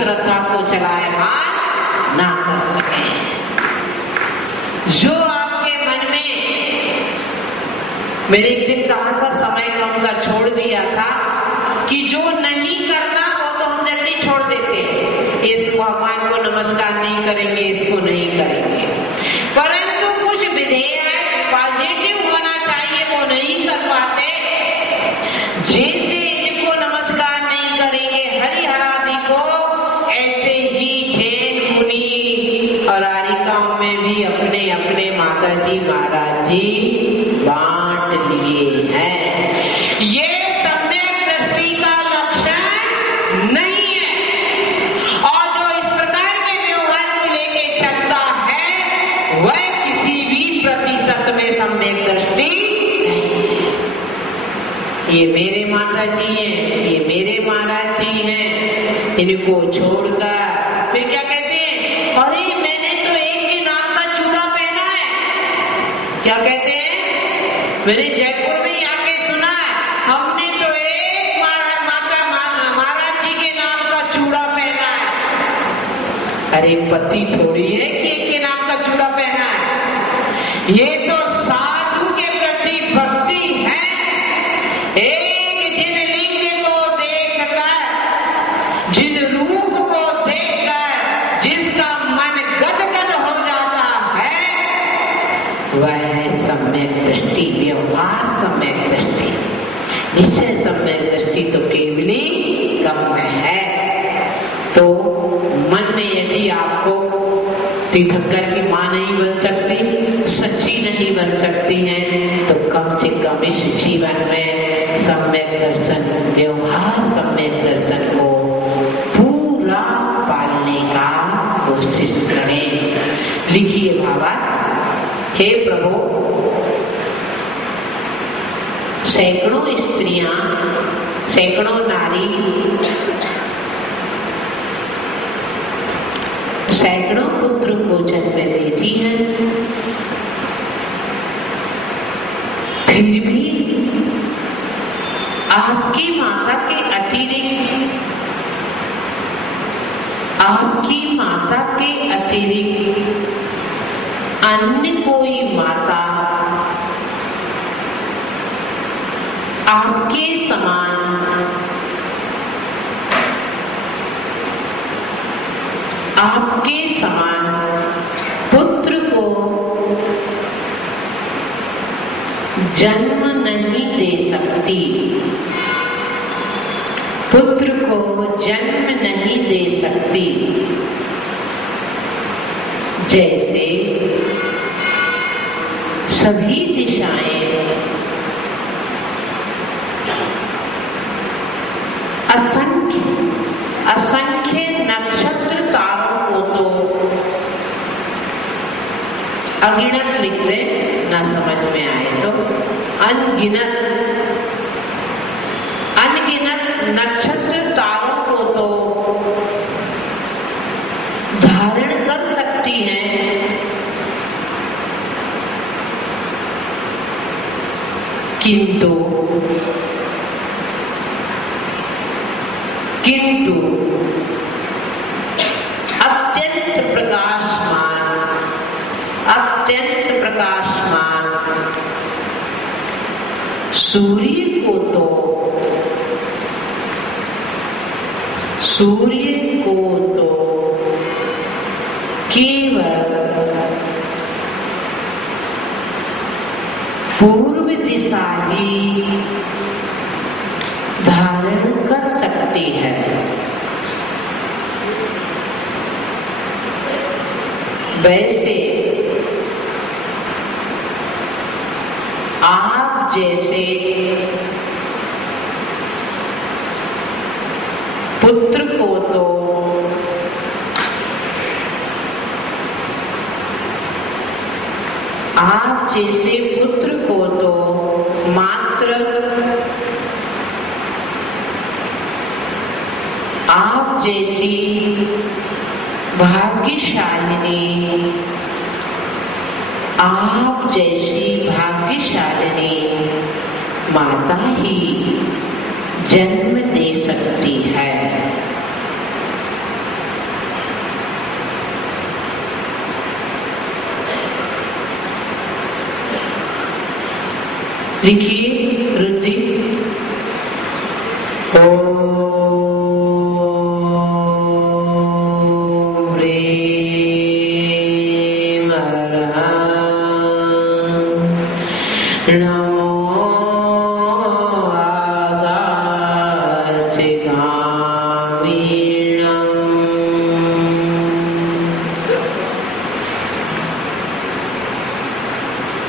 श्रद्धा को चलायमान ना कर सके। जो आपके मन में, मैंने एक दिन कहा था समय कम कर छोड़ दिया था कि जो नहीं करना वो तो हम जल्दी छोड़ देते हैं, इस भगवान को नमस्कार नहीं करेंगे, इसको नहीं करेंगे, परंतु कुछ विधेयक पॉजिटिव होना चाहिए वो नहीं कर पाते। जैसे इनको नमस्कार नहीं करेंगे हरिहरादि को, ऐसे ही जैन मुनि और आरिकाओं में भी अपने अपने माता जी महाराज जी बांट लिए हैं। ये सम्यक दृष्टि का लक्षण नहीं है, और जो इस प्रकार के व्यवहार को लेके चलता है वह किसी भी प्रतिशत में सम्यक दृष्टि नहीं है। ये मेरे माता जी हैं, ये मेरे महाराज जी हैं, इनको छोड़कर फिर क्या कहते हैं, अरे मैंने तो एक के नाम का चूड़ा पहना है। क्या कहते हैं, मैंने जयपुर में ही आके सुना है, हमने तो एक महाराज जी के नाम का चूड़ा पहना है। अरे पति थोड़ी है कि एक के नाम का चूड़ा पहना है, ये तो साधु के प्रति भक्ति है। एक जिन लिंग को देखकर, जिन रूप को देखकर जिसका मन गदगद हो जाता है, वह है सम्यक दृष्टि, व्यवहार सम्यक दृष्टि। निश्चय सम्यक दृष्टि तो केवली कम है। तो मन में यदि आपको तीर्थंकर की मां नहीं बन सकती, सच्ची नहीं बन सकती हैं, तो कम से कम इस जीवन में सम्यक दर्शन, व्यवहार सम्यक दर्शन को पूरा पालने का कोशिश करें। लिखिए भावार्थ। हे प्रभु, सैकड़ों स्त्रियां, सैकड़ों नारी, सैकड़ों पुत्र को जन्म देती हैं, फिर भी आपकी माता के अतिरिक्त, आपकी माता के अतिरिक्त अन्य कोई माता आपके समान पुत्र को जन्म नहीं दे सकती, पुत्र को जन्म नहीं दे सकती। जैसे सभी दिशाएं असंख्य नक्षत्र तारों को तो अगिनत लिख दे, ना समझ में आए तो अनगिनत नक्षत्र तारों को तो धारण कर सकती हैं, किंतु अत्यंत प्रकाशमान सूर्य को तो केवल पूर्व दिशा ही धारण कर सकती है। वैसे आप जैसे पुत्र को तो मात्र आप जैसी भाग्यशालिनी माता ही जन्म दे सकती है। लिखिए रुद्धि।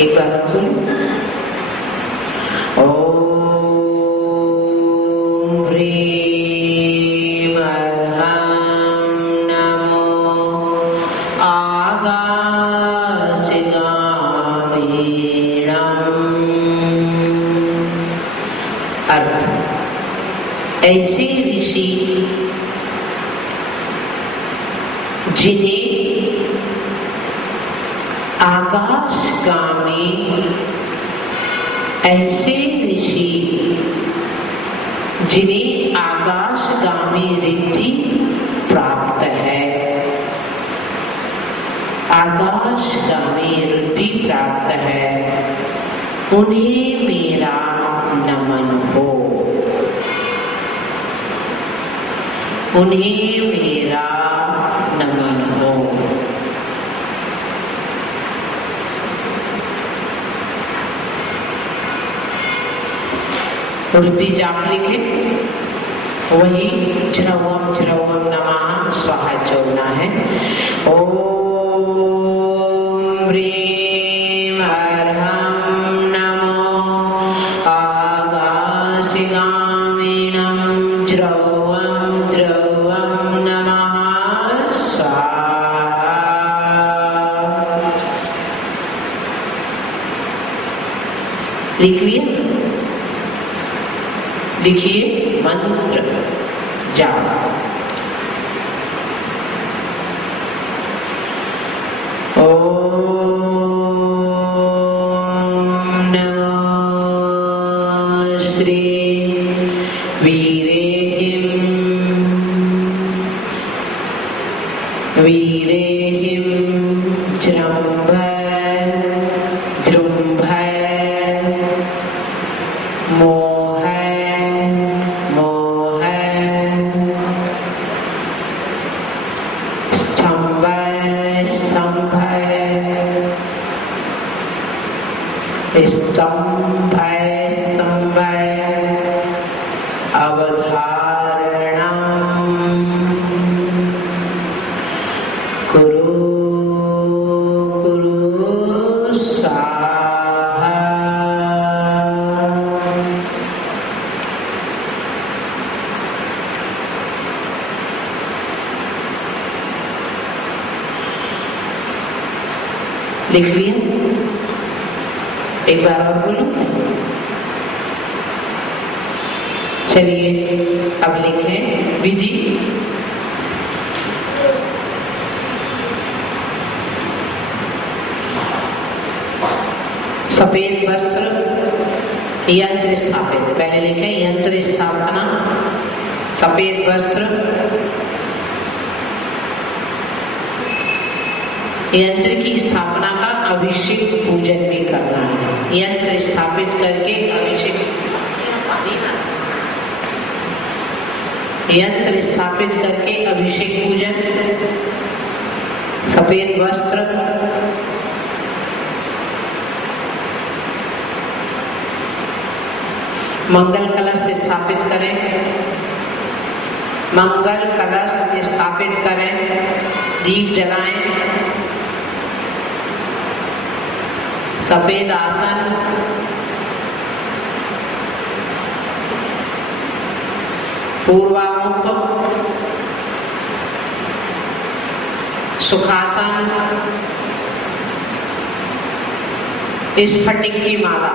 एक बार सुनो। ओम ह्रीं अर्हं नमो आकाशगामिनीम्। अर्थ, ऐसे ऋषि जिन्हें आकाशगामी, ऐसे ऋषि जिन्हें आकाशगामी रिद्धि प्राप्त है, आकाशगामी रिद्धि प्राप्त है, उन्हें मेरा नमन हो, उन्हें मेरा नमन हो। रुद्धि जाप लिखे, वही ध्रुवम ध्रुवम नमः स्वाहा जोड़ना है। ओम ह्रीं अर्हं नमो आकाशगामिनीम् ध्रुवम ध्रुवम नमः स्वाहा। लिख लिया? लिखिए मंत्र जाप। ओम नमः श्री वीरेहिं वीरेहिं जृम्भय जृम्भय स्तंभय स्तंभय अवधारणम् कुरु कुरु स्वाहा। लिख लिया? एक बार और बोलो। चलिए अब लिखें विधि। सफेद वस्त्र यंत्र स्थापित, पहले लिखें यंत्र स्थापना। सफेद वस्त्र, यंत्र की स्थापना का अभिषेक पूजन भी करना है। यंत्र स्थापित करके अभिषेक, यंत्र स्थापित करके अभिषेक पूजन। सफेद वस्त्र, मंगल कलश स्थापित करें, मंगल कलश स्थापित करें, दीप जलाएं। सफेद आसन, पूर्वामुख, सुखासन, स्फटिक की माला।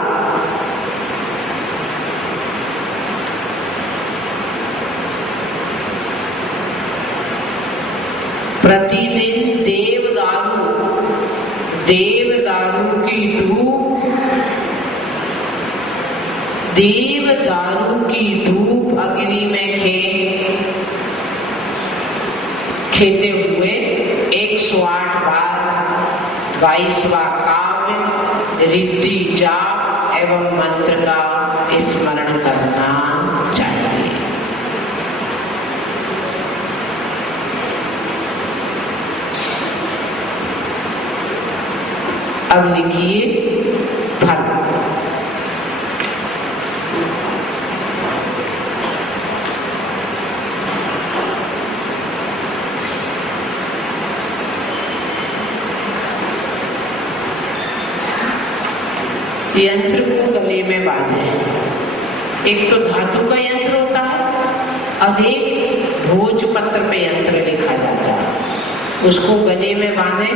प्रतिदिन देवदारू की धूप, देवदारू की धूप अग्नि में खेते हुए 108 बार 22वां काव्य रिद्धि जाप एवं मंत्र का स्मरण करना चाहिए। अब लिखिए फल। यंत्र को गले में बांधे। एक तो धातु का यंत्र होता है, अब एक भोजपत्र पे यंत्र लिखा जाता है, उसको गले में बांधे।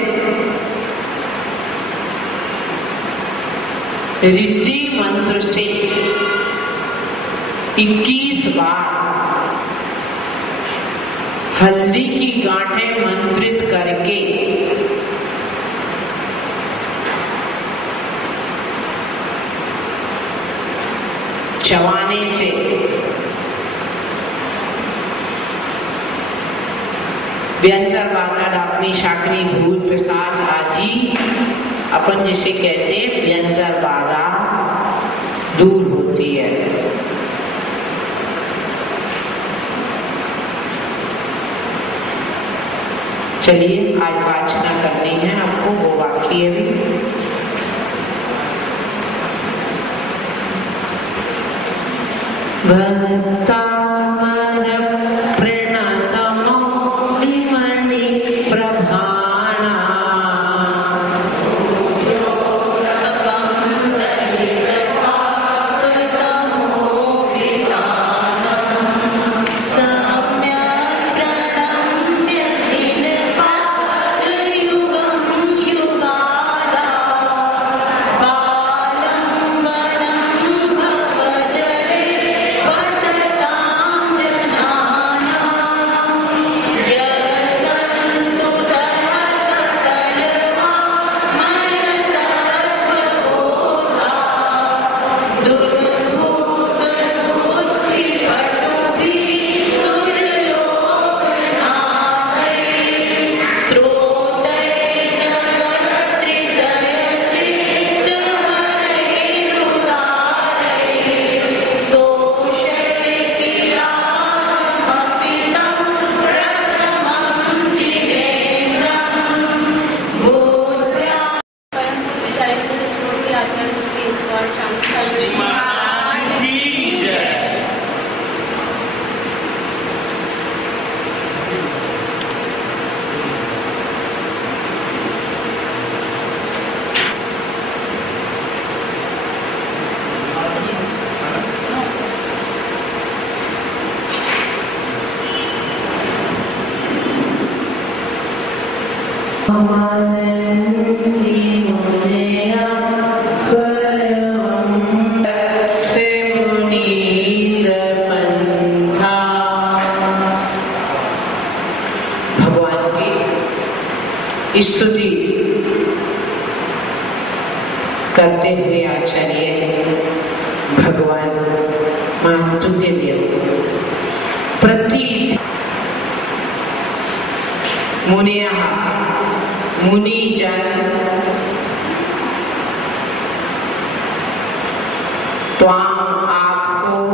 रिद्धि मंत्र से 21 बार हल्दी की गांठें मंत्रित करके चबाने से व्यंतर बाधा डाकनी शाकनी भूत पिशाच आदि अपन जिसे कहते हैं व्यंतर बाधा दूर होती है। चलिए आज वाचना करनी है आपको, वो बाकी है भी। भक्तामर प्रणतमो विमणि प्रभाणा स्तुति करते हुए आचार्य भगवान मातुके देव प्रति मुनिया मुनिजन त्वाम आपको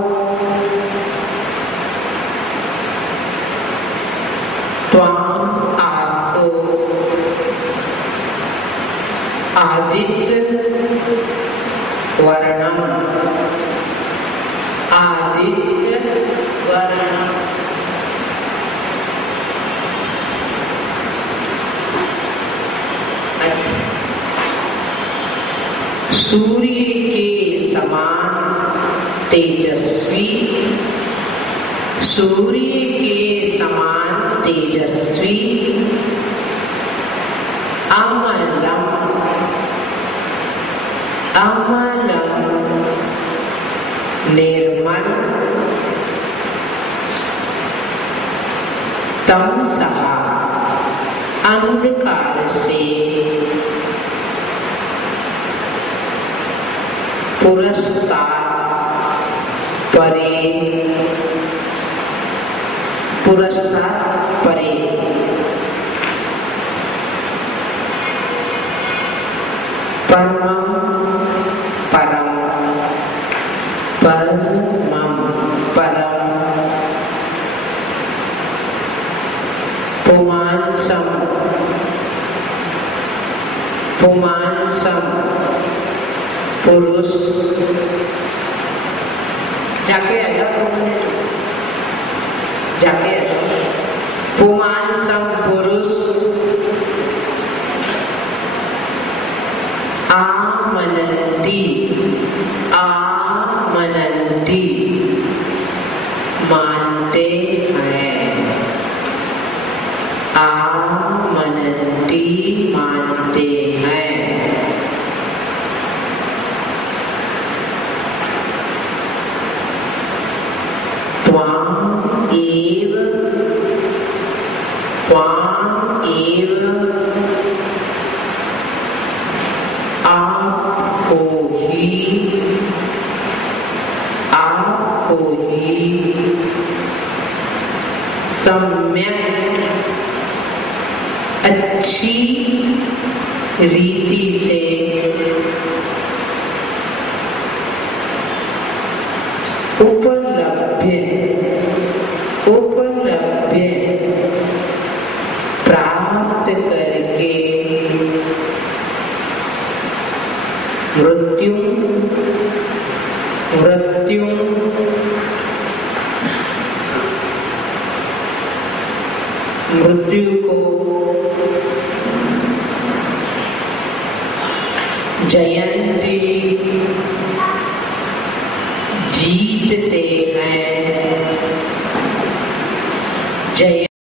आदित्य वर्णम आदित्य वर्णम सूर्य के समान तेजस्वी, सूर्य के समान तेजस्वी, अमलम अमलम निर्मल, तमसः अंधकार से पुरस्कार परे, पुरस्कार परे, परम परम पुमांसम पुमांसम पुरुष। जाके आ जाओ, जाके आ जाओ। पुमांसम पुरुष आमनन्ति आमनन्ति मानते हैं, आमनन्ति मानते हैं। त्वाम् एव आपको ही सम्यक अच्छी रीति से उपलब्ध प्राप्त करके मृत्यु को जयंती